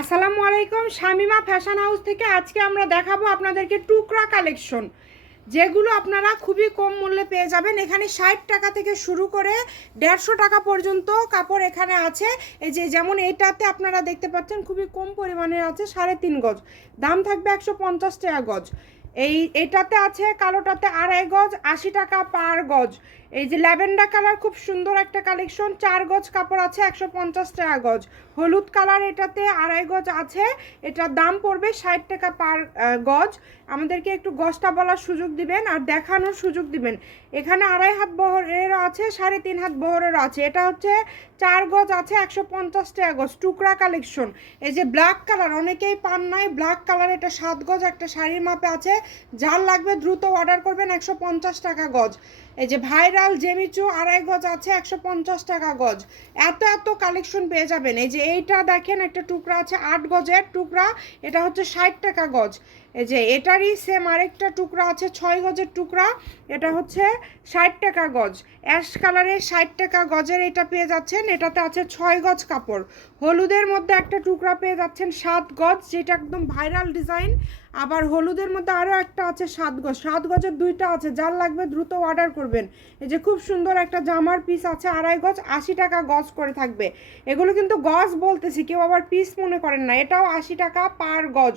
আসসালামু আলাইকুম, Shamima fashion house থেকে আজকে আমরা দেখাবো আপনাদেরকে টুকরা কালেকশন, যেগুলো আপনারা খুবই কম মূল্যে পেয়ে যাবেন। এখানে ষাট টাকা থেকে শুরু করে দেড়শো টাকা পর্যন্ত কাপড় এখানে আছে। এই যে যেমন এইটাতে আপনারা দেখতে পাচ্ছেন, খুবই কম পরিমাণের আছে, সাড়ে তিন গজ। দাম থাকবে একশো পঞ্চাশ টাকা গজ। এই এটাতে আছে, কালোটাতে আড়াই গজ, আশি টাকা পার গজ। এই যে ল্যাভেন্ডার কালার খুব সুন্দর একটা কালেকশন, চার গজ কাপড় আছে, একশো পঞ্চাশ টাকা গজ। হলুদ কালার এটাতে আড়াই গজ আছে। এটার দাম পড়বে ষাট টাকা পার গজ। আমাদেরকে একটু গজটা বলার সুযোগ দিবেন আর দেখানোর সুযোগ দিবেন। এখানে আড়াই হাত বহরেরও আছে, সাড়ে তিন হাত বহরেরও আছে। এটা হচ্ছে চার গজ আছে, একশো পঞ্চাশ টাকা গজ, টুকরা কালেকশন। এই যে ব্ল্যাক কালার, অনেকেই পান নাই, ব্ল্যাক কালার, এটা সাত গজ একটা শাড়ির মাপে আছে। যার লাগবে দ্রুত অর্ডার করবেন একশো পঞ্চাশ টাকা গজ। এই যে ভাইরাল জেমিচু আড়াই গজ আছে, একশো পঞ্চাশ টাকা গজ। এত এত কালেকশন পেয়ে যাবেন। এই যে এইটা দেখেন, একটা টুকরা আছে আট গজের টুকরা, এটা হচ্ছে ষাট টাকা গজ। এই যে এটারই সেম আরেকটা টুকরা আছে ছয় গজের টুকরা, এটা হচ্ছে ষাট টাকা গজ। অ্যাশ কালারের ষাট টাকা গজের এটা পেয়ে যাচ্ছেন, এটাতে আছে ছয় গজ কাপড়। হলুদের মধ্যে একটা টুকরা পেয়ে যাচ্ছেন সাত গজ, যেটা একদম ভাইরাল ডিজাইন আবার হলুদের মধ্যে আরও একটা আছে সাত গজ। সাত গজের দুইটা আছে, যার লাগবে দ্রুত অর্ডার করবেন। এই যে খুব সুন্দর একটা জামার পিস আছে, আড়াই গজ, আশি টাকা গজ করে থাকবে। এগুলো কিন্তু গজ বলতেছি, কেউ আবার পিস মনে করেন না। এটাও আশি টাকা পার গজ।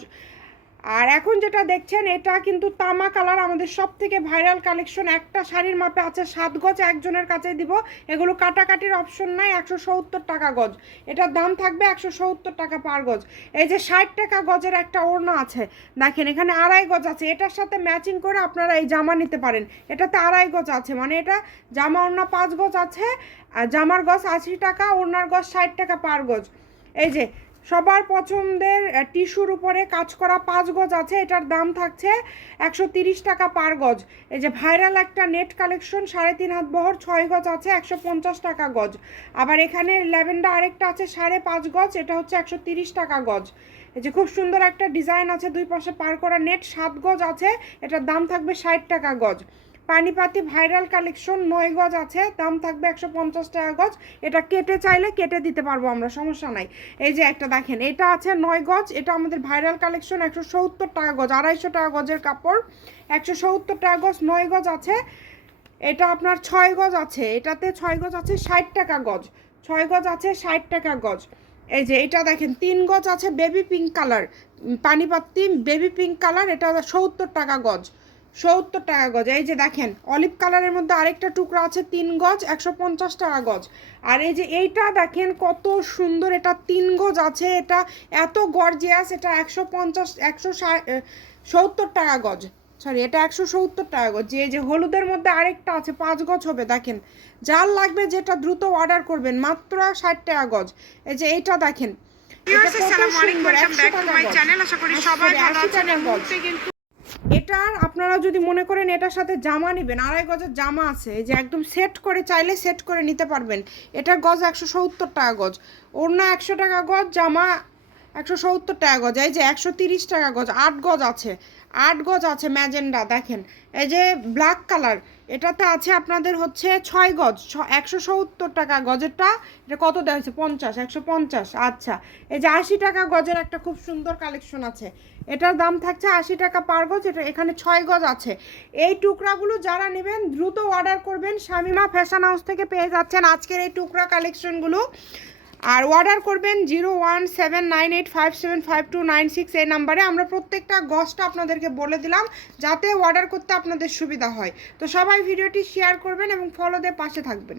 আর এখন যেটা দেখছেন, এটা কিন্তু তামা কালার আমাদের সব থেকে ভাইরাল কালেকশন। একটা শাড়ির মাপে আছে সাত গজ, একজনের কাছে দিব। এগুলো কাটাকাটির অপশন নাই, একশো সত্তর টাকা গজ। এটার দাম থাকবে একশো সত্তর টাকা পার গজ। এই যে ষাট টাকা গজের একটা ওড়না আছে, দেখেন এখানে আড়াই গজ আছে। এটার সাথে ম্যাচিং করে আপনারা এই জামা নিতে পারেন। এটাতে আড়াই গজ আছে মানে এটা জামা ওড়না পাঁচ গজ আছে, আর জামার গজ আশি টাকা, ওড়নার গজ ষাট টাকা পার গজ। এই যে সবার পছন্দের টিস্যুর উপরে কাজ করা পাঁচ গজ আছে, এটার দাম থাকছে একশো তিরিশ টাকা পার গজ। এই যে ভাইরাল একটা নেট কালেকশন, সাড়ে তিন হাত বহর, ছয় গজ আছে, একশো পঞ্চাশ টাকা গজ। আবার এখানে ল্যাভেন্ডার আরেকটা আছে, সাড়ে পাঁচ গজ, এটা হচ্ছে একশো তিরিশ টাকা গজ। এই যে খুব সুন্দর একটা ডিজাইন আছে, দুই পাশে পার করা নেট, সাত গজ আছে, এটার দাম থাকবে ষাট টাকা গজ। পানিপাতি ভাইরাল কালেকশন নয় গজ আছে, দাম থাকবে একশো পঞ্চাশ টাকা গজ। এটা কেটে চাইলে কেটে দিতে পারব আমরা, সমস্যা নাই। এই যে একটা দেখেন, এটা আছে নয় গজ, এটা আমাদের ভাইরাল কালেকশন একশো সত্তর টাকা গজ, আড়াইশো টাকা গজের কাপড়। একশো সত্তর টাকা গজ, নয় গজ আছে, এটা আপনার ছয় গজ আছে, এটাতে ছয় গজ আছে ষাট টাকা গজ, ছয় গজ আছে ষাট টাকা গজ। এই যে এটা দেখেন, তিন গজ আছে বেবি পিঙ্ক কালার পানিপাত্তি বেবি পিঙ্ক কালার এটা সত্তর টাকা গজ। সত্তর টাকা গজ। এই যে দেখেন অলিভ কালারের মধ্যে আরেকটা টুকরা আছে তিন গজ একশো পঞ্চাশ টাকা গজ। আর এই যে এইটা দেখেন কত সুন্দর এটা তিন গজ আছে এটা এত গর্জিয়াস এটা একশো পঞ্চাশ একশো সত্তর টাকা গজ। সরি এটা একশো সত্তর টাকা গজ। যে এই যে হলুদের মধ্যে আরেকটা আছে পাঁচ গজ হবে দেখেন। যার লাগবে যেটা দ্রুত অর্ডার করবেন মাত্র ষাট টাকা গজ। এই যে এইটা দেখেন এটা কত সুন্দর, 100 টাকা গজ। সবাই ভালো আছেন। টাকা এই গজ। মুহূর্তে কিন্তু এটার আপনারা যদি মনে করেন এটার সাথে জামা নেবেন, আড়াই গজের জামা আছে যে একদম সেট করে চাইলে সেট করে নিতে পারবেন। এটার গজ একশো সত্তর টাকা গজ অন্য একশো টাকা গজ, জামা একশো সত্তর টাকা গজ, এই যে একশো তিরিশ টাকা গজ, আট গজ আছে, আট গজ আছে ম্যাজেন্ডা, দেখেন। এই যে ব্ল্যাক কালার এটাতে আছে আপনাদের হচ্ছে ছয় গজ একশো সত্তর টাকা গজেরটা। এটা কত দেওয়া হয়েছে? পঞ্চাশ, একশো পঞ্চাশ। আচ্ছা এই যে আশি টাকা গজের একটা খুব সুন্দর কালেকশন আছে। এটার দাম থাকছে আশি টাকা পার গজ, এটা এখানে ছয় গজ আছে। এই টুকরাগুলো যারা নেবেন, দ্রুত অর্ডার করবেন। শামিমা ফ্যাশন হাউস থেকে পেয়ে যাচ্ছেন আজকের এই টুকরা কালেকশনগুলো আর অর্ডার করবেন zero one seven nine eight five seven five two nine six এই নাম্বারে আমরা প্রত্যেকটা গসটা আপনাদেরকে বলে দিলাম, যাতে অর্ডার করতে আপনাদের সুবিধা হয়। তো সবাই ভিডিওটি শেয়ার করবেন এবং ফলো দিয়ে পাশে থাকবেন।